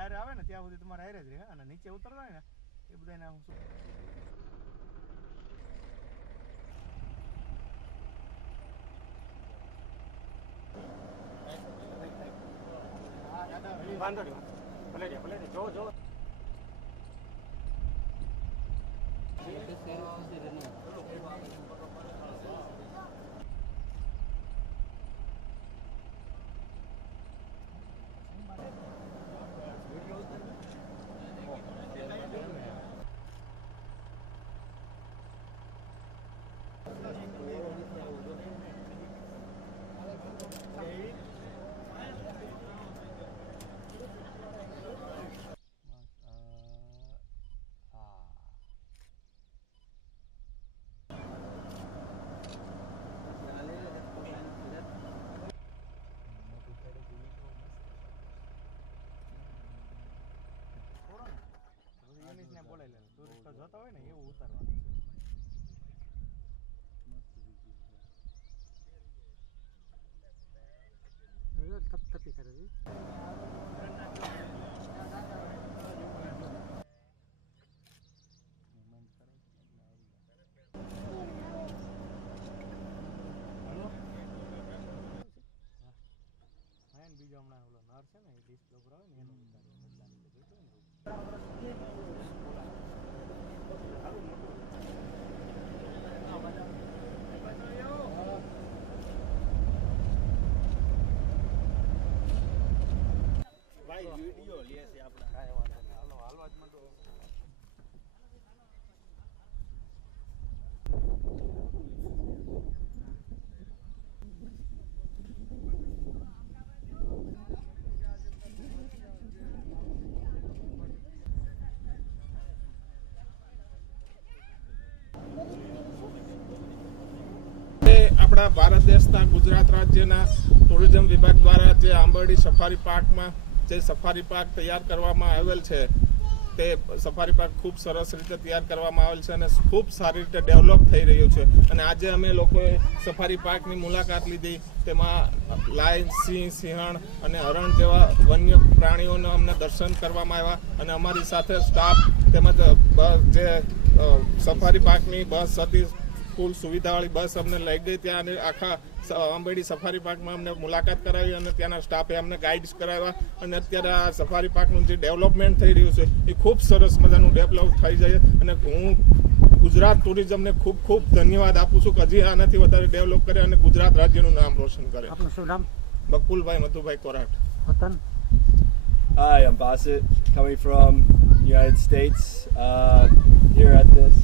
હારે આવે ને ત્યાં સુધી તમારે હારે જ રહે અને નીચે ઉતરતા હોય ને એ બધાને હું શું? વાંધો નહીં ભલે રે ભલે રે જો જો. ટુરિસ્ટો હોય ને એવું ઉતારવાનું છે. તપી કરે છે. બીજો હમણાં ઓલો નર છે ને એ ડિસ્પ્લે ઉપર આવે ને એનું બદલાની હોય ને વીડિયો લે છે આપણે કાંઈ વાંધો હાલો હાલવા જ માંડો આપણા ભારત દેશના ગુજરાત રાજ્યના ટુરિઝમ વિભાગ દ્વારા જે આંબરડી સફારી પાર્કમાં જે સફારી પાર્ક તૈયાર કરવામાં આવેલ છે, તે સફારી પાર્ક ખૂબ સરસ રીતે તૈયાર કરવામાં આવેલ છે અને ખૂબ સારી રીતે ડેવલપ થઈ રહ્યું છે. અને આજે અમે લોકોએ સફારી પાર્કની મુલાકાત લીધી. તેમાં લાયન, સિંહ, સિંહણ અને હરણ જેવા વન્ય પ્રાણીઓના અમને દર્શન કરવામાં આવ્યા. અને અમારી સાથે સ્ટાફ તેમજ જે સફારી પાર્કની બસ હતી ફૂલ સુવિધાવાળી બસ અમને લઈ ગઈ ત્યાં અને આખા અંબેડી સફારી પાર્કમાં અમને મુલાકાત કરાવી અને ત્યાંના સ્ટાફે અમને ગાઈડ્સ કરાવ્યા. અને અત્યારે આ સફારી પાર્કનું જે ડેવલપમેન્ટ થઈ રહ્યું છે એ ખૂબ સરસ મજાનું ડેવલપ થઈ જાય અને હું ગુજરાત ટુરિઝમને ખૂબ ખૂબ ધન્યવાદ આપું છું કે હજી આનાથી વધારે ડેવલપ કરે અને ગુજરાત રાજ્યનું નામ રોશન કરે આપનું શું નામ? બકુલભાઈ મધુભાઈ કોરાટ. વતન? Hi, I'm Basit, coming from United States. Uh, here at this